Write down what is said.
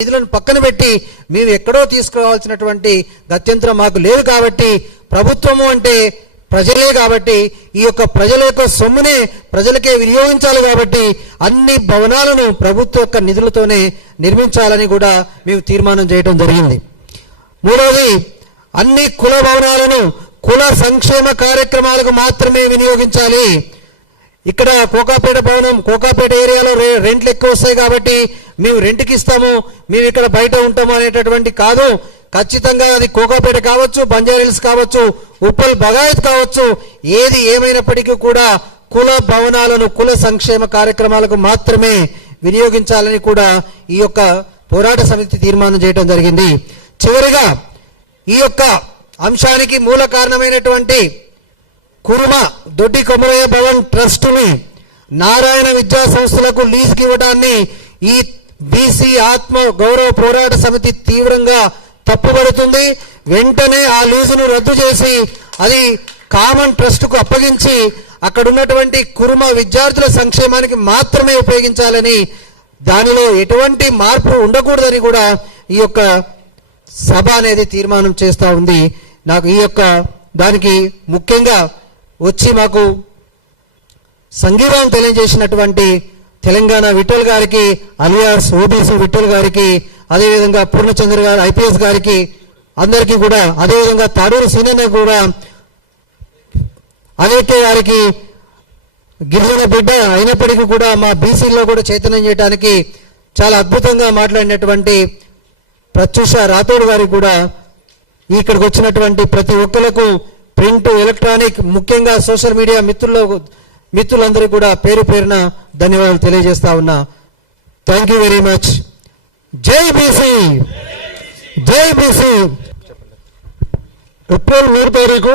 నిధులను పక్కన పెట్టి మేము ఎక్కడో తీసుకురావాల్సినటువంటి గత్యంతరం మాకు లేదు కాబట్టి ప్రభుత్వము అంటే ప్రజలే కాబట్టి ఈ యొక్క ప్రజల యొక్క సొమ్మునే ప్రజలకే వినియోగించాలి కాబట్టి అన్ని భవనాలను ప్రభుత్వ యొక్క నిధులతోనే నిర్మించాలని కూడా మేము తీర్మానం చేయడం జరిగింది. మూడవది, అన్ని కుల భవనాలను కుల సంక్షేమ కార్యక్రమాలకు మాత్రమే వినియోగించాలి. ఇక్కడ కోకాపేట భవనం, కోకాపేట ఏరియాలో రెంట్లు ఎక్కువ వస్తాయి కాబట్టి మేము రెంట్కి ఇస్తాము, మేము ఇక్కడ బయట ఉంటాము అనేటటువంటి కాదు. ఖచ్చితంగా అది కోకాపేట కావచ్చు, బంజారాహిల్స్ కావచ్చు, ఉప్పల్ బగాయత్ కావచ్చు, ఏది ఏమైనప్పటికీ కూడా కుల భవనాలను కుల సంక్షేమ కార్యక్రమాలకు మాత్రమే వినియోగించాలని కూడా ఈ యొక్క పోరాట సమితి తీర్మానం చేయడం జరిగింది. చివరిగా ఈ యొక్క అంశానికి మూల కారణమైనటువంటి కురుమ దొడ్డి కొమరయ్య భవన్ ట్రస్టుని నారాయణ విద్యా సంస్థలకు లీజుకి ఇవ్వడాన్ని ఈ బీసీ ఆత్మ గౌరవ పోరాట సమితి తీవ్రంగా తప్పుపడుతుంది. వెంటనే ఆ లీజును రద్దు చేసి అది కామన్ ట్రస్టుకు అప్పగించి అక్కడ ఉన్నటువంటి కురుమ విద్యార్థుల సంక్షేమానికి మాత్రమే ఉపయోగించాలని, దానిలో ఎటువంటి మార్పు ఉండకూడదని కూడా ఈ యొక్క సభ అనేది తీర్మానం చేస్తూ ఉంది. నాకు ఈ యొక్క దానికి ముఖ్యంగా వచ్చి మాకు సంఘీభావం తెలియజేసినటువంటి తెలంగాణ విఠల్ గారికి, అలియాస్ ఓబీసీ విఠల్ గారికి, అదేవిధంగా పూర్ణచంద్ర గారు ఐపీఎస్ గారికి అందరికీ కూడా, అదేవిధంగా తాడూరు సీనన్న కూడా, అనేక గారికి గిరిజన బిడ్డ అయినప్పటికీ కూడా మా బీసీలో కూడా చైతన్యం చేయడానికి చాలా అద్భుతంగా మాట్లాడినటువంటి ప్రత్యూష రాథోడ్ గారికి కూడా, ఇక్కడికి వచ్చినటువంటి ప్రతి ఒక్కరికి ప్రింట్, ఎలక్ట్రానిక్, ముఖ్యంగా సోషల్ మీడియా మిత్రులందరికీ కూడా పేరు పేరున ధన్యవాదాలు తెలియజేస్తా ఉన్నా. Thank you very much. జై బీసీ, జై బీసీ. ఏప్రిల్ 3 తారీఖు